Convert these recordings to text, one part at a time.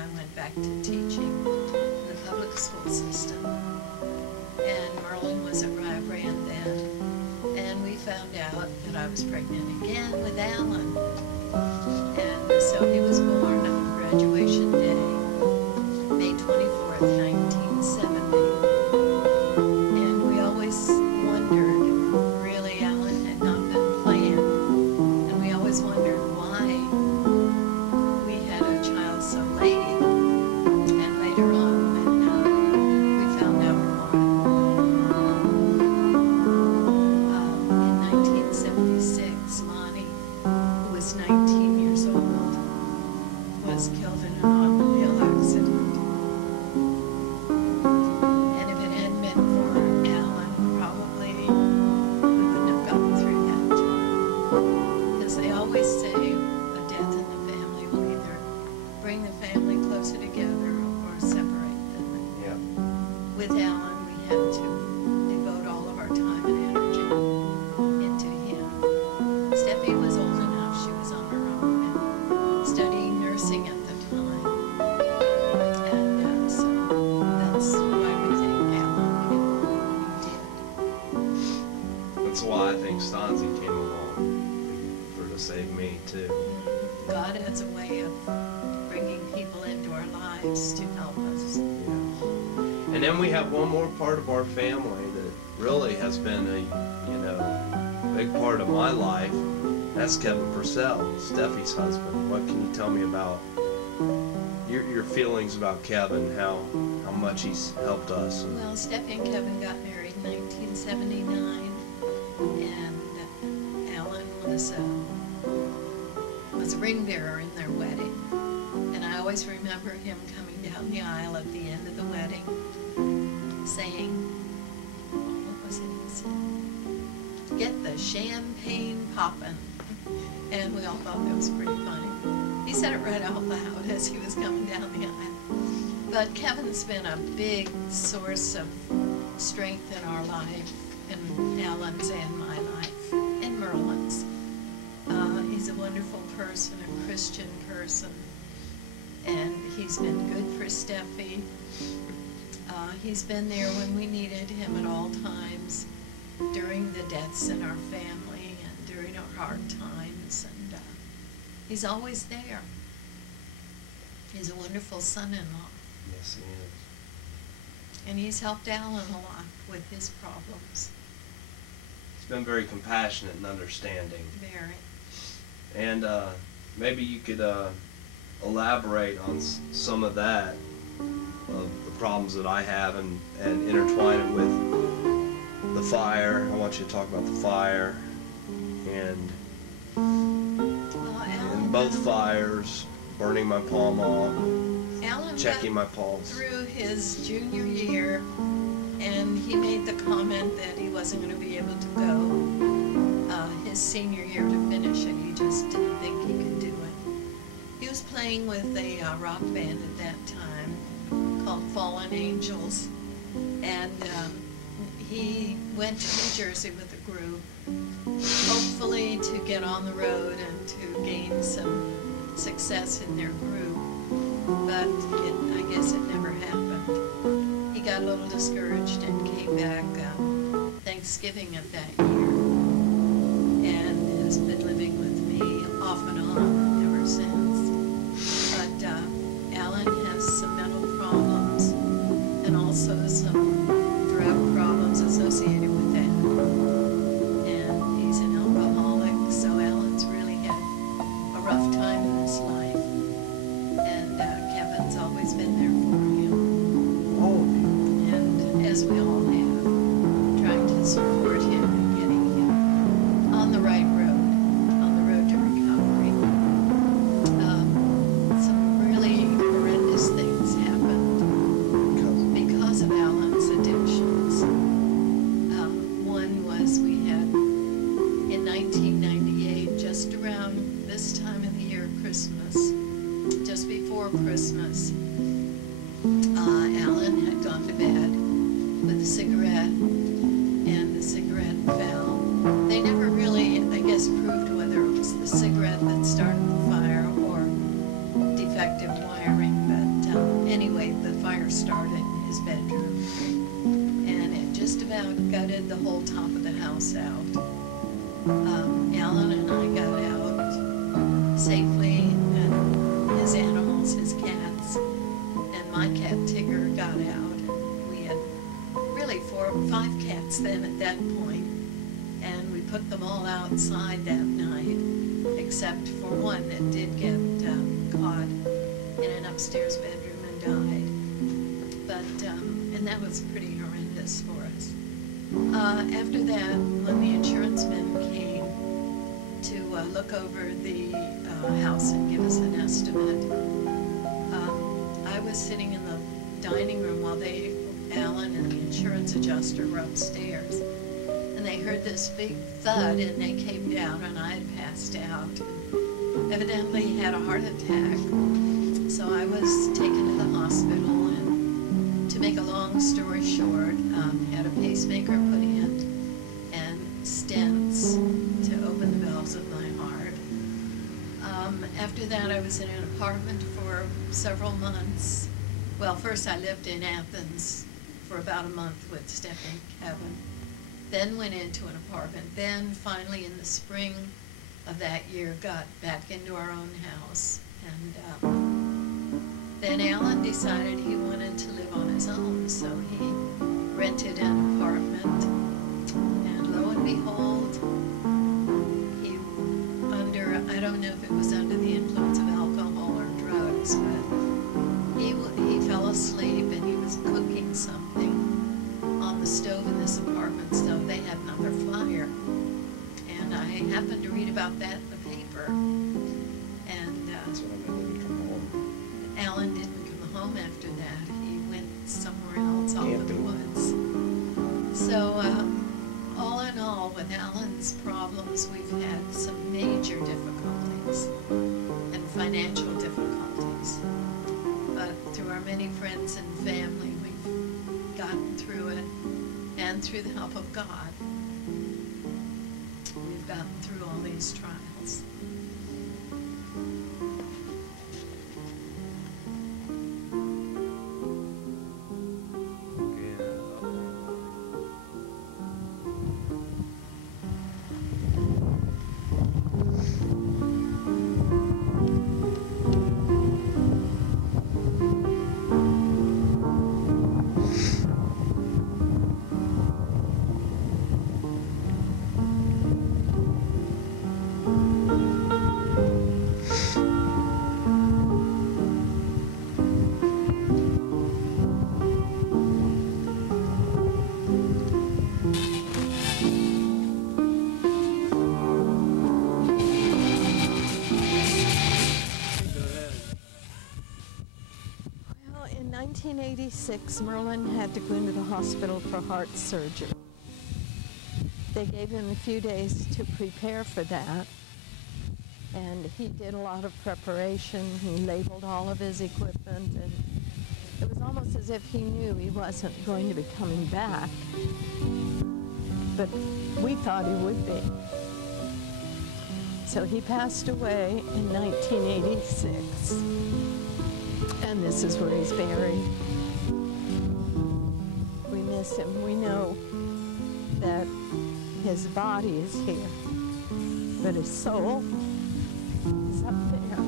I went back to teaching in the public school system. And Merlin was at Ran then. And we found out that I was pregnant again with Alan. And so he was born on graduation day, May 24th, 1970. And we always wondered, really, Alan had not been planned. And we always wondered why we had a child so late. And later on, when we found out why. In 1976, Lonnie, who was 19 years old, was killed in an automobile accident. And if it hadn't been for Alan, probably we wouldn't have gotten through that. Because they always say a death in the family will either bring the family closer together or separate them. Yeah. With Alan, we had to devote all of our time and energy into him. Steffi was old enough, she was on her own and studying nursing at the time. And so that's why we think Alan did. That's why I think Stanzi came along to save me too. God has a way of bringing people into our lives to help us. Yeah. And then we have one more part of our family that really has been a big part of my life. That's Kevin Purcell, Steffi's husband. What can you tell me about your feelings about Kevin, how much he's helped us? Well, Steffi and Kevin got married in 1979, and Alan was a ring bearer in their wedding. And I always remember him coming down the aisle at the end of the wedding, saying, what was it he said? Get the champagne poppin'. And we all thought that was pretty funny. He said it right out loud as he was coming down the aisle. But Kevin's been a big source of strength in our life, in Alan's and my life, and Merlin's. He's a wonderful person, a Christian person, and he's been good for Steffi. He's been there when we needed him at all times, during the deaths in our family and during our hard times, and he's always there. He's a wonderful son-in-law. Yes, he is. And he's helped Alan a lot with his problems. He's been very compassionate and understanding. Very. And maybe you could elaborate on some of that, of the problems that I have, and intertwine it with the fire. I want you to talk about the fire and both fires, burning my palm off, Alan checking my pulse. Through his junior year, and he made the comment that he wasn't going to be able to go his senior year to finish it. He just didn't think he could do it. He was playing with a rock band at that time called Fallen Angels, and he went to New Jersey with a group, hopefully to get on the road and to gain some success in their group, but I guess it never happened. He got a little discouraged and came back Thanksgiving of that year, and has been living with me off and on ever since. But Alan has some mental problems and also some drug problems associated with that. And he's an alcoholic, so Alan's really had a rough time in his life. And Kevin's always been there for him. All of you. And as we all have, trying to support him and getting him on the right road, on the road to recovery. Some really horrendous things happened because of Alan's addictions. One was we had, in 1998, just around this time of the year, Christmas, just before Christmas, Alan had gone to bed with a cigarette, and the cigarette fell. They never really, I guess, proved whether it was the cigarette that started the fire or defective wiring, but fire started in his bedroom, and it just about gutted the whole top of the house out. Alan and I got out safely, and his animals, his cats, and my cat Tigger got out. We had really 4 or 5 cats then at that point, and we put them all outside that night, except for one that did get caught in an upstairs bedroom and died. But, and that was pretty horrendous for us. After that, when the insurance men came to look over the house and give us an estimate, I was sitting in the dining room while Alan and the insurance adjuster were upstairs, and they heard this big thud, and they came down, and I had passed out. Evidently had a heart attack, so I was taken to the hospital, and to make a long story short, had a pacemaker put in and stents to open the valves of my heart. After that, I was in an apartment for several months. Well, first I lived in Athens for about a month with Stephanie and Kevin, then went into an apartment, then finally in the spring of that year got back into our own house. And then Alan decided he wanted to live on his own, so he rented an apartment, and lo and behold, he, I don't know if it was under the influence of alcohol or drugs, but he fell asleep, and he was cooking something on the stove in this apartment, so they had another fire. And I happened to read about that in the paper, and That's when I didn't come home. Alan didn't come home after that. He went somewhere else off in the woods. So all in all, with Alan's problems, we've had some major difficulties and financial difficulties. But through our many friends and family, we've gotten through it, and through the help of God, we've gotten through all these trials. In 1986, Merlin had to go into the hospital for heart surgery. They gave him a few days to prepare for that, and he did a lot of preparation. He labeled all of his equipment, and it was almost as if he knew he wasn't going to be coming back, but we thought he would be. So he passed away in 1986. And this is where he's buried. We miss him. We know that his body is here, but his soul is up there.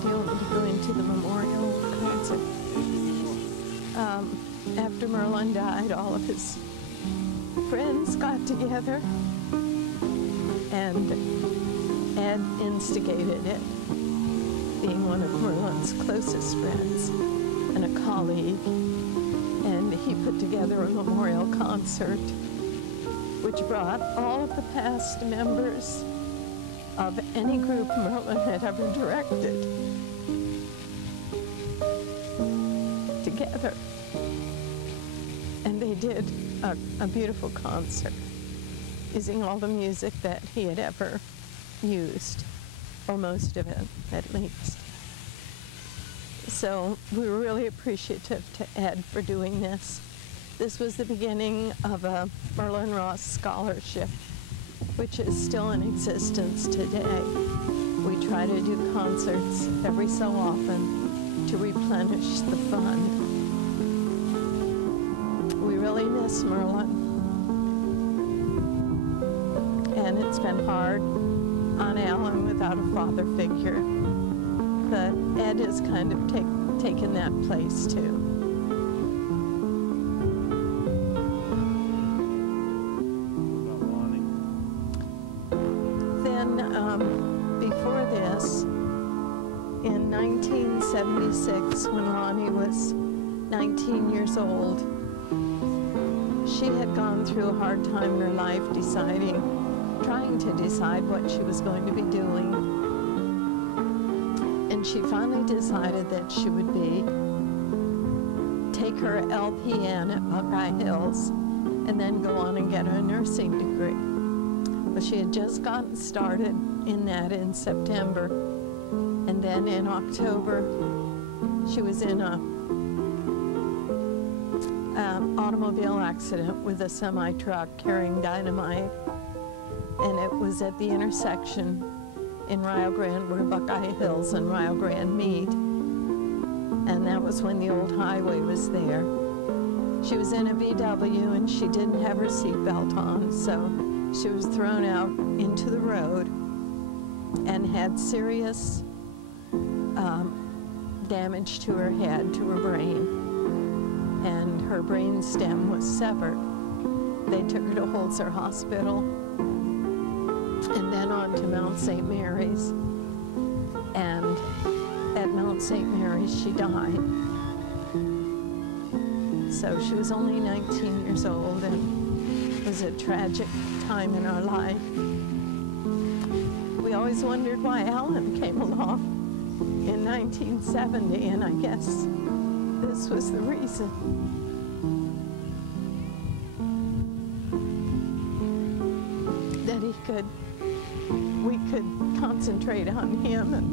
Do you want me to go into the memorial concert? After Merlin died, all of his friends got together, and Ed instigated it, being one of Merlin's closest friends and a colleague, and he put together a memorial concert which brought all of the past members of any group Merlin had ever directed together. And they did a beautiful concert, using all the music that he had ever used, or most of it, at least. So we were really appreciative to Ed for doing this. This was the beginning of a Merlin Ross scholarship which is still in existence today. We try to do concerts every so often to replenish the fund. We really miss Merlin. And it's been hard on Alan without a father figure. But Ed has kind of taken that place too. Before this, in 1976, when Lonnie was 19 years old, she had gone through a hard time in her life trying to decide what she was going to be doing. And she finally decided that she would take her LPN at Buckeye Hills and then go on and get her nursing degree. But she had just gotten started in that in September, and then in October she was in a automobile accident with a semi-truck carrying dynamite, and it was at the intersection in Rio Grande where Buckeye Hills and Rio Grande meet, and that was when the old highway was there. She was in a VW and she didn't have her seatbelt on, so she was thrown out into the road and had serious damage to her head, to her brain, and her brain stem was severed. They took her to Holzer Hospital and then on to Mount St. Mary's, and at Mount St. Mary's she died. So she was only 19 years old, and it was a tragic time in our life. We always wondered why Alan came along in 1970, and I guess this was the reason. That we could concentrate on him and